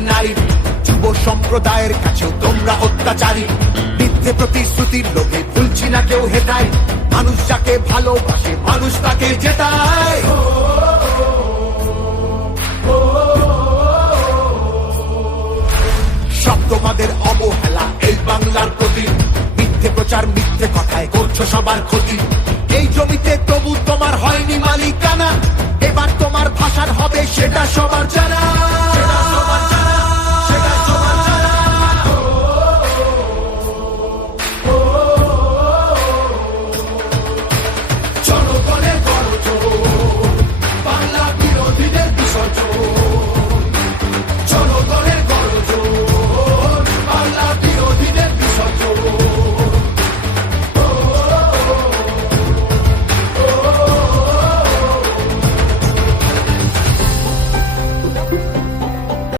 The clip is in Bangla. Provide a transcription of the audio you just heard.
নারী। যুব সম্প্রদায়ের কাছেও তোমরা অত্যাচারী। মিথ্যে প্রতিশ্রুতির লোভে ভুলছি না কেউ হেটায়। মানুষ যাকে ভালোবাসে মানুষ তাকে জেতায়। সব তোমাদের অবহেলা এই বাংলার প্রতি। মিথ্যে প্রচার মিথ্যে কথায় করছো সবার ক্ষতি। এই জমিতে তবু তোমার হয়নি মালিকানা। এবার তোমার ভাষার হবে সেটা সবার জানা।